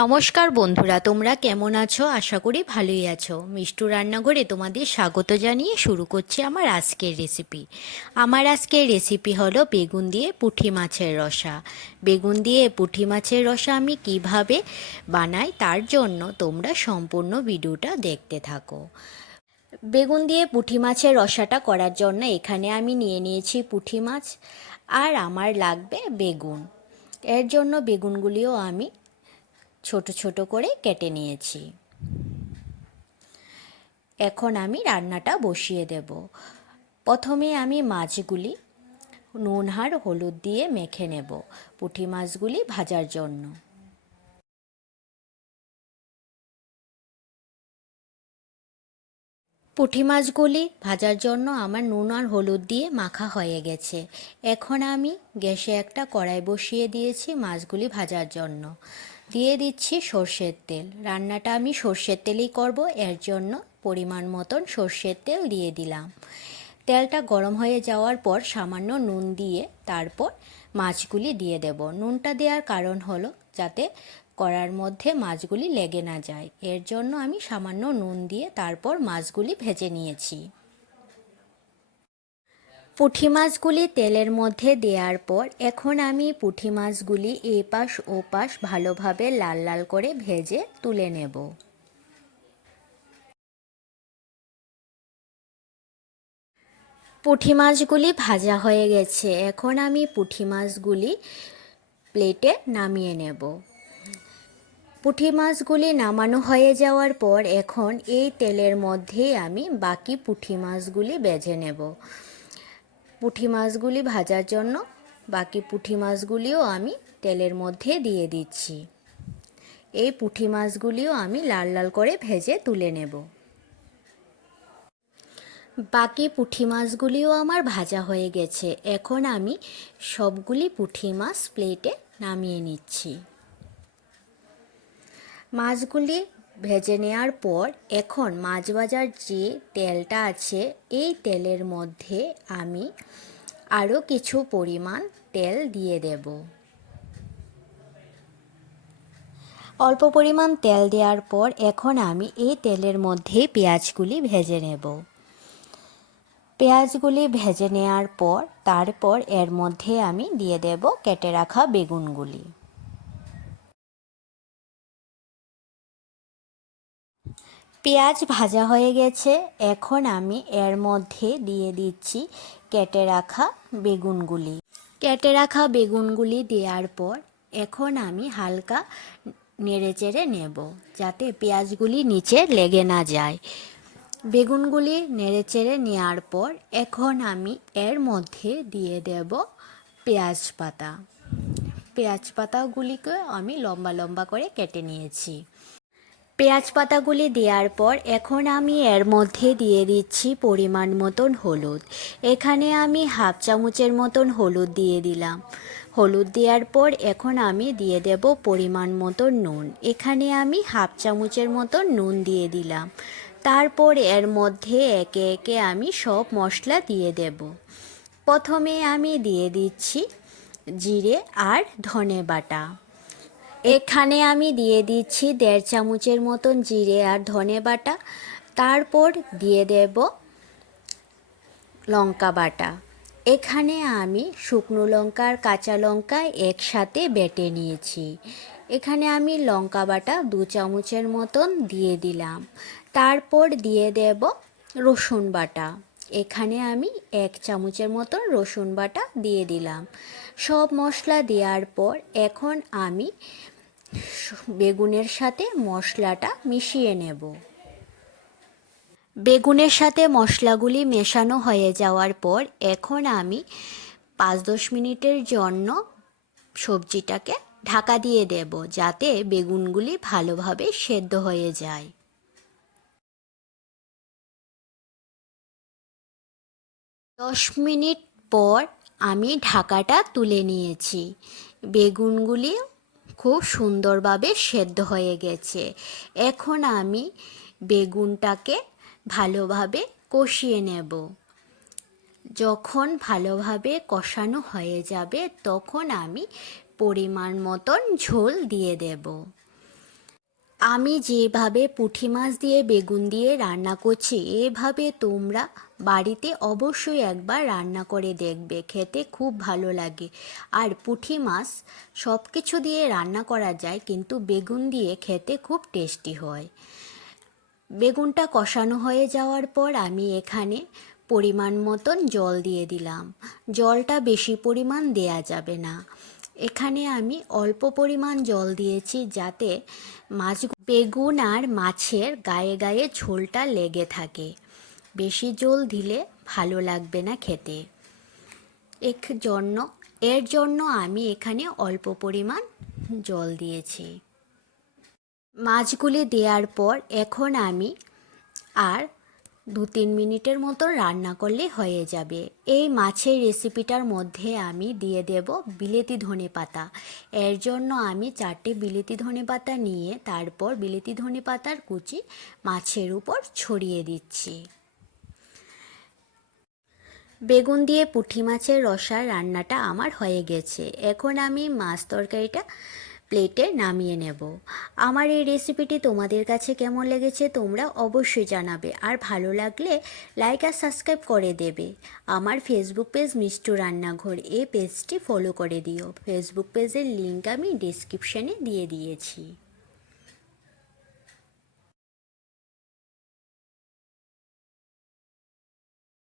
নমস্কার বন্ধুরা, তোমরা কেমন আছো? আশা করি ভালোই আছো। মিষ্টু রান্নাঘরে তোমাদের স্বাগত জানিয়ে শুরু করছি আমার আজকের রেসিপি। আমার আজকের রেসিপি হলো বেগুন দিয়ে পুঁটি মাছের রসা। বেগুন দিয়ে পুঁটি মাছের রসা আমি কিভাবে বানাই তার জন্য তোমরা সম্পূর্ণ ভিডিওটা দেখতে থাকো। বেগুন দিয়ে পুঁটি মাছের রসাটা করার জন্য এখানে আমি নিয়ে নিয়েছি পুঁটি মাছ, আর আমার লাগবে বেগুন। এর জন্য বেগুনগুলিও আমি ছোট ছোট করে কেটে নিয়েছি। এখন আমি রান্নাটা বসিয়ে দেব। প্রথমে আমি মাছগুলি নুন আর হলুদ দিয়ে মেখে নেব পুঁটি মাছগুলি ভাজার জন্য। পুঁটি মাছগুলি ভাজার জন্য আমার নুন আর হলুদ দিয়ে মাখা হয়ে গেছে। এখন আমি গ্যাসে একটা কড়াই বসিয়ে দিয়েছি মাছগুলি ভাজার জন্য। দিয়ে দিচ্ছি সর্ষের তেল। রান্নাটা আমি সর্ষের তেলেই করব, এর জন্য পরিমাণ মতন সর্ষের তেল দিয়ে দিলাম। তেলটা গরম হয়ে যাওয়ার পর সামান্য নুন দিয়ে তারপর মাছগুলি দিয়ে দেব। নুনটা দেওয়ার কারণ হলো যাতে কড়ার মধ্যে মাছগুলি লেগে না যায়, এর জন্য আমি সামান্য নুন দিয়ে তারপর মাছগুলি ভেজে নিয়েছি। পুঁটি মাছগুলি তেলের মধ্যে দেওয়ার পর এখন আমি পুঁটি মাছগুলি এপাশ ওপাশ ভালোভাবে লাল লাল করে ভেজে তুলে নেব। পুঁটি মাছগুলি ভাজা হয়ে গেছে। এখন আমি পুঁটি মাছগুলি প্লেটে নামিয়ে নেব। পুঁটি মাছগুলি নামানো হয়ে যাওয়ার পর এখন এই তেলের মধ্যেই আমি বাকি পুঁটি মাছগুলি ভেজে নেব। পুঁটি মাছগুলি ভাজার জন্য বাকি পুঁটি মাছগুলিও আমি তেলের মধ্যে দিয়ে দিচ্ছি। এই পুঁটি মাছগুলিও আমি লাল লাল করে ভেজে তুলে নেব। বাকি পুঁটি মাছগুলিও আমার ভাজা হয়ে গেছে। এখন আমি সবগুলি পুঁটি মাছ প্লেটে নামিয়ে নিচ্ছি। মাছগুলি ভেজে নেওয়ার পর এখন মাছ ভাজার যে তেলটা আছে এই তেলের মধ্যে আমি আরও কিছু পরিমাণ তেল দিয়ে দেব। অল্প পরিমাণ তেল দেওয়ার পর এখন আমি এই তেলের মধ্যে পেঁয়াজগুলি ভেজে নেব। পেঁয়াজগুলি ভেজে নেওয়ার পর তারপর এর মধ্যে আমি দিয়ে দেব কেটে রাখা বেগুনগুলি। পেঁয়াজ ভাজা হয়ে গেছে। এখন আমি এর মধ্যে দিয়ে দিচ্ছি কেটে রাখা বেগুনগুলি। কেটে রাখা বেগুনগুলি দেওয়ার পর এখন আমি হালকা নেড়েচেড়ে নেব যাতে পেঁয়াজগুলি নিচে লেগে না যায়। বেগুনগুলি নেড়েচেড়ে নেওয়ার পর এখন আমি এর মধ্যে দিয়ে দেব পেঁয়াজ পাতা। পেঁয়াজ পাতাগুলিকে আমি লম্বা লম্বা করে কেটে নিয়েছি। পেঁয়াজ পাতাগুলি দেওয়ার পর এখন আমি এর মধ্যে দিয়ে দিচ্ছি পরিমাণ মতন হলুদ। এখানে আমি হাফ চামচের মতন হলুদ দিয়ে দিলাম। হলুদ দেওয়ার পর এখন আমি দিয়ে দেব পরিমাণ মতন নুন। এখানে আমি হাফ চামচের মতন নুন দিয়ে দিলাম। তারপর এর মধ্যে একে একে আমি সব মশলা দিয়ে দেব। প্রথমে আমি দিয়ে দিচ্ছি জিরে আর ধনে বাটা। এখানে আমি দিয়ে দিচ্ছি 1.5 চামচের মতন জিরে আর ধনে বাটা। তারপর দিয়ে দেব লঙ্কা বাটা। এখানে আমি শুকনো লঙ্কা আর কাঁচা লঙ্কা একসাথে বেটে নিয়েছি। এখানে আমি লঙ্কা বাটা 2 চামচের মতন দিয়ে দিলাম। তারপর দিয়ে দেব রসুন বাটা। এখানে আমি 1 চামচের মতন রসুন বাটা দিয়ে দিলাম। সব মশলা দেওয়ার পর এখন আমি বেগুনের সাথে মশলাটা মিশিয়ে নেব। বেগুনের সাথে মশলাগুলি মেশানো হয়ে যাওয়ার পর এখন আমি 5-10 মিনিটের জন্য সবজিটাকে ঢাকা দিয়ে দেব যাতে বেগুনগুলি ভালোভাবে সেদ্ধ হয়ে যায়। 10 মিনিট পর আমি ঢাকাটা তুলে নিয়েছি। বেগুনগুলি খুব সুন্দরভাবে সেদ্ধ হয়ে গেছে। এখন আমি বেগুনটাকে ভালোভাবে কষিয়ে নেব। যখন ভালোভাবে কষানো হয়ে যাবে তখন আমি পরিমাণ মতন ঝোল দিয়ে দেব। আমি যেভাবে পুঁটি মাছ দিয়ে বেগুন দিয়ে রান্না করছি এভাবে তোমরা বাড়িতে অবশ্যই একবার রান্না করে দেখবে, খেতে খুব ভালো লাগে। আর পুঁটি মাছ সব কিছু দিয়ে রান্না করা যায়, কিন্তু বেগুন দিয়ে খেতে খুব টেস্টি হয়। বেগুনটা কষানো হয়ে যাওয়ার পর আমি এখানে পরিমাণ মতন জল দিয়ে দিলাম। জলটা বেশি পরিমাণ দেয়া যাবে না। এখানে আমি অল্প পরিমাণ জল দিয়েছি, যাতে বেগুন আর মাছের গায়ে গায়ে ঝোলটা লেগে থাকে। বেশি জল দিলে ভালো লাগবে না খেতে। এর জন্য আমি এখানে অল্প পরিমাণ জল দিয়েছি। মাছগুলি দেওয়ার পর এখন আমি আর 2-3 মিনিটের মতো রান্না করলে হয়ে যাবে। এই মাছের রেসিপিটার মধ্যে আমি দিয়ে দেব বিলেতি ধনেপাতা। এর জন্য আমি 4টে বিলেতি ধনেপাতা নিয়ে তারপর বিলেতি ধনেপাতার কুচি মাছের উপর ছড়িয়ে দিচ্ছি। বেগুন দিয়ে পুঁটি মাছের রসার রান্নাটা আমার হয়ে গেছে। এখন আমি মাছ তরকারিটা প্লেটে নামিয়ে নেব। আমার এই রেসিপিটি তোমাদের কাছে কেমন লেগেছে তোমরা অবশ্যই জানাবে, আর ভালো লাগলে লাইক আর সাবস্ক্রাইব করে দেবে। আমার ফেসবুক পেজ মিষ্টু রান্নাঘর, এই পেজটি ফলো করে দিও। ফেসবুক পেজের লিঙ্ক আমি ডিসক্রিপশানে দিয়ে দিয়েছি।